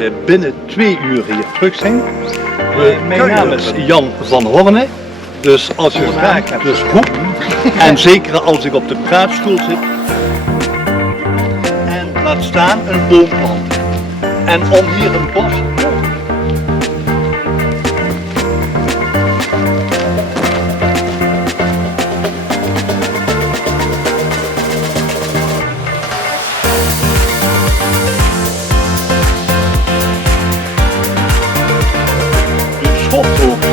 die binnen 2 uur hier terug zijn. Mijn naam is Jan van Horne. Dus als je een vraag hebt, dus roep. En zeker als ik op de praatstoel zit. En laat staan een boom planten. En om hier een bos.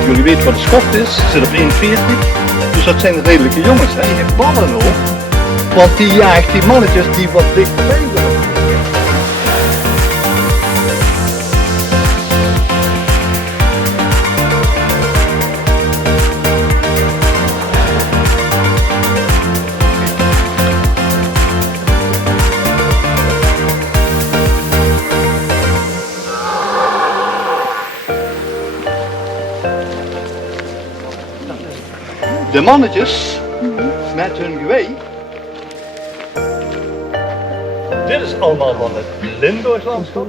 Jullie weten wat een schoft is, zit op 1,40. Dus dat zijn redelijke jongens. En je hebt ballen nog. Want die jaagt die mannetjes die wat dichterbij willen. De mannetjes met hun gewei. Dit is allemaal van het Limburgs landschap.